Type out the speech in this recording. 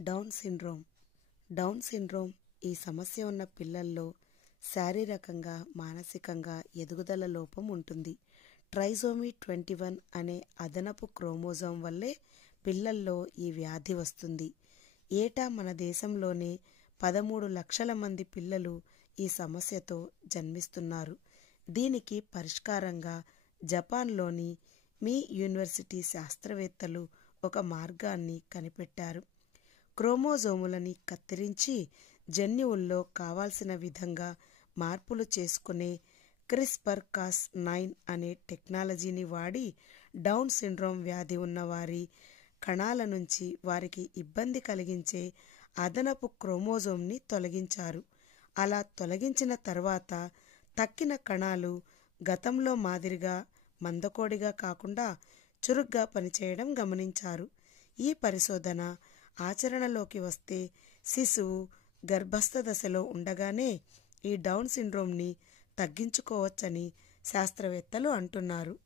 Down syndrome. Down syndrome ఈ సమస్య ఉన్న పిల్లల్లో శారీరకంగా, మానసికంగా ఎదుగుదల లోపం ఉంటుంది. ట్రైసోమీ 21 అనే అదనపు క్రోమోజోమ్ వల్లే పిల్లల్లో ఈ వ్యాధి వస్తుంది. ఏటా మన దేశంలోనే 13 లక్షల మంది పిల్లలు ఈ సమస్యతో జన్మిస్తున్నారు. దీనికి పరిష్కారంగా జపాన్లోని మీ యూనివర్సిటీ శాస్త్రవేత్తలు ఒక మార్గాన్ని కనిపెట్టారు. క్రోమోజోములని కత్తిరించి జన్యువుల్లో కావాల్సిన విధంగా మార్పులు చేసుకునే CRISPR-Cas9 అనే టెక్నాలజీని వాడి డౌన్ సిండ్రోమ్ వ్యాధి ఉన్నవారి కణాల నుంచి వారికి ఇబ్బంది కలిగించే అదనపు క్రోమోజోమ్ని తొలగించారు. అలా తొలగించిన తర్వాత తక్కిన కణాలు గతంలో మాదిరిగా మందకోడిగా కాకుండా చురుగ్గా పనిచేయడం గమనించారు. ఈ పరిశోధన ఆచరణలోకి వస్తే శిశువు గర్భస్థ దశలో ఉండగానే ఈ డౌన్ సిండ్రోమ్ని తగ్గించుకోవచ్చని శాస్త్రవేత్తలు అంటున్నారు.